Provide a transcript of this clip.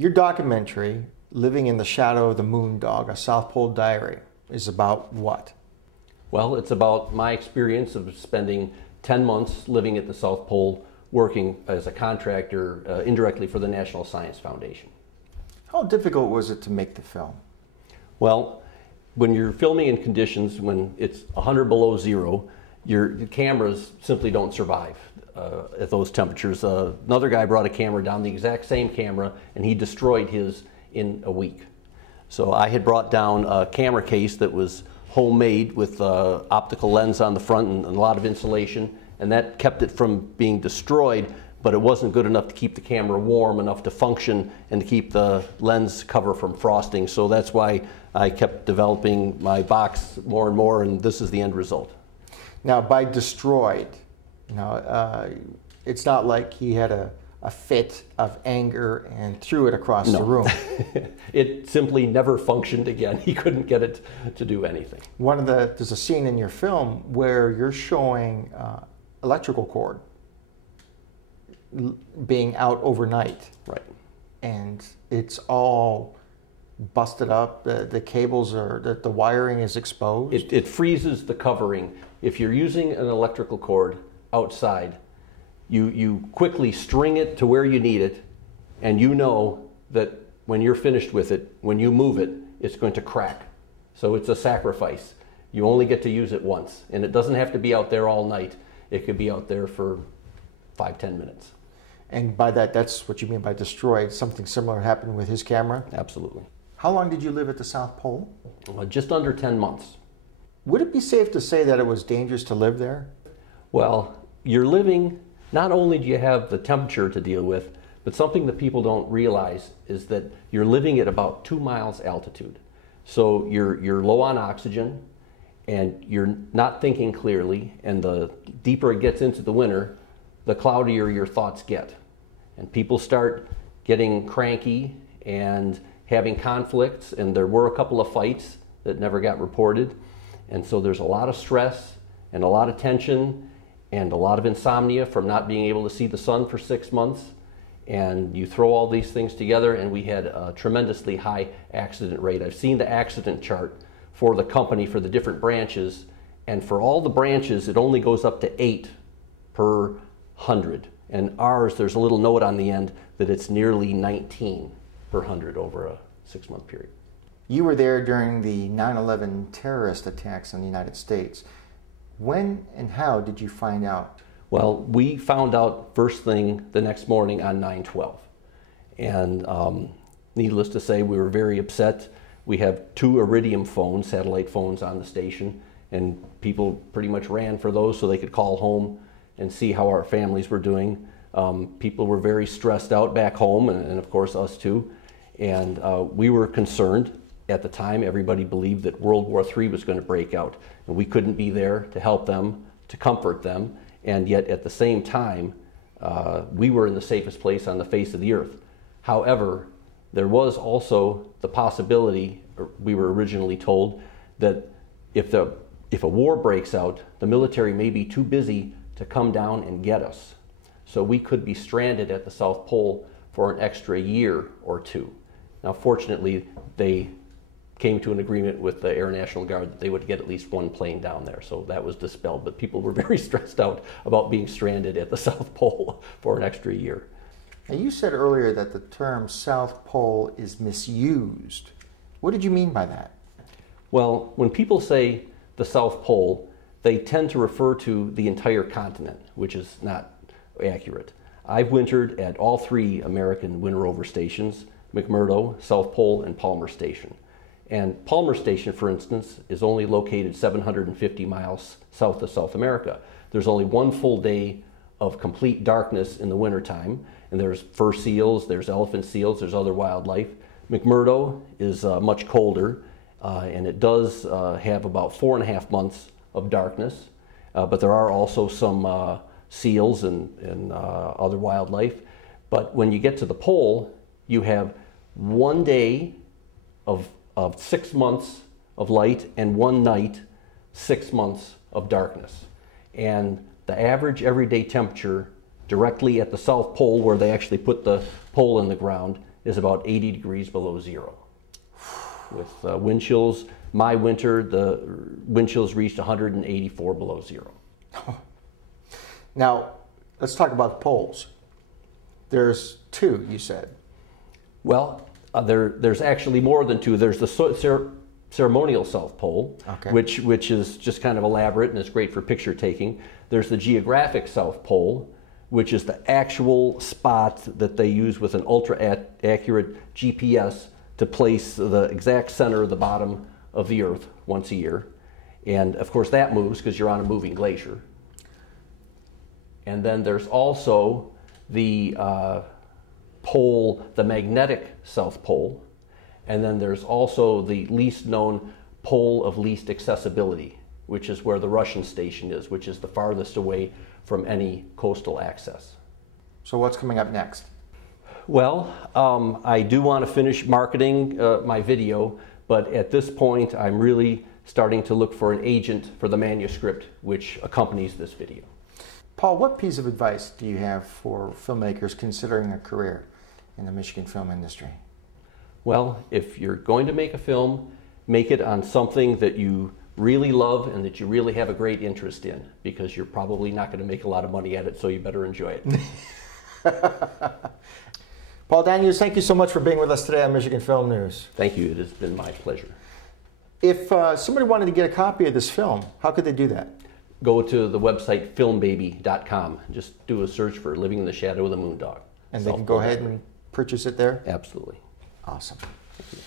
Your documentary, Living in the Shadow of the Moondog, A South Pole Diary, is about what? Well, it's about my experience of spending 10 months living at the South Pole, working as a contractor indirectly for the National Science Foundation. How difficult was it to make the film? Well, when you're filming in conditions when it's 100 below zero, your cameras simply don't survive at those temperatures. Another guy brought a camera down, the exact same camera, and he destroyed his in a week. So I had brought down a camera case that was homemade with optical lens on the front and a lot of insulation, and that kept it from being destroyed, but it wasn't good enough to keep the camera warm enough to function and to keep the lens cover from frosting. So that's why I kept developing my box more and more, and this is the end result. Now, by destroyed, it's not like he had a fit of anger and threw it across the room. It simply never functioned again. He couldn't get it to do anything. There's a scene in your film where you're showing electrical cord being out overnight. Right. And it's all busted up. The cables the wiring is exposed. It freezes the covering. If you're using an electrical cord outside, you quickly string it to where you need it, and you know that when you're finished with it, when you move it, it's going to crack. So it's a sacrifice. You only get to use it once, and it doesn't have to be out there all night. It could be out there for 5-10 minutes. And by that, that's what you mean by destroyed. Something similar happened with his camera? Absolutely. How long did you live at the South Pole? Just under 10 months. Would it be safe to say that it was dangerous to live there? Well, you're living, not only do you have the temperature to deal with, but something that people don't realize is that you're living at about 2 miles altitude. So you're low on oxygen, and you're not thinking clearly, and the deeper it gets into the winter, the cloudier your thoughts get. And people start getting cranky and having conflicts, and there were a couple of fights that never got reported. And so there's a lot of stress and a lot of tension and a lot of insomnia from not being able to see the sun for 6 months. And you throw all these things together, and we had a tremendously high accident rate. I've seen the accident chart for the company for the different branches, and for all the branches, it only goes up to 8 per 100. And ours, there's a little note on the end that it's nearly 19 per 100 over a 6-month period. You were there during the 9/11 terrorist attacks on the United States. When and how did you find out? Well, we found out first thing the next morning on 9/12. And needless to say, we were very upset. We have 2 Iridium phones, satellite phones on the station, and people pretty much ran for those so they could call home and see how our families were doing. People were very stressed out back home, and of course us too. And we were concerned. At the time, everybody believed that World War III was going to break out, and we couldn't be there to help them, to comfort them, and yet at the same time, we were in the safest place on the face of the earth. However, there was also the possibility, or we were originally told, that if a war breaks out, the military may be too busy to come down and get us. So we could be stranded at the South Pole for an extra year or 2. Now, fortunately, they came to an agreement with the Air National Guard that they would get at least 1 plane down there, so that was dispelled. But people were very stressed out about being stranded at the South Pole for an extra year. Now, you said earlier that the term South Pole is misused. What did you mean by that? Well, when people say the South Pole, they tend to refer to the entire continent, which is not accurate. I've wintered at all 3 American winter over stations, McMurdo, South Pole, and Palmer Station. And Palmer Station, for instance, is only located 750 miles south of South America. There's only 1 full day of complete darkness in the wintertime, and there's fur seals, there's elephant seals, there's other wildlife. McMurdo is much colder, and it does have about 4.5 months of darkness, but there are also some seals and other wildlife. But when you get to the pole, you have 1 day of 6 months of light and 1 night, 6 months of darkness. And the average everyday temperature directly at the South Pole, where they actually put the pole in the ground, is about 80 degrees below zero. With wind chills, my winter, the wind chills reached 184 below zero. Now, let's talk about the poles. There's two, you said. Well, there's actually more than two. There's the ceremonial South Pole, okay, which is just kind of elaborate and is great for picture taking. There's the geographic South Pole, which is the actual spot that they use with an ultra-accurate GPS to place the exact center of the bottom of the Earth once a year. And of course that moves because you're on a moving glacier. And then there's also the pole, the magnetic South Pole. And then there's also the least known pole of least accessibility, which is where the Russian station is, which is the farthest away from any coastal access. So what's coming up next? Well, I do want to finish marketing my video, but at this point I'm really starting to look for an agent for the manuscript which accompanies this video. Paul, what piece of advice do you have for filmmakers considering a career in the Michigan film industry? Well, if you're going to make a film, make it on something that you really love and that you really have a great interest in, because you're probably not going to make a lot of money at it, so you better enjoy it. Paul Daniels, thank you so much for being with us today on Michigan Film News. Thank you. It has been my pleasure. If somebody wanted to get a copy of this film, how could they do that? Go to the website filmbaby.com. Just do a search for Living in the Shadow of the Moondog. And they can go ahead and purchase it there? Absolutely. Awesome. Thank you.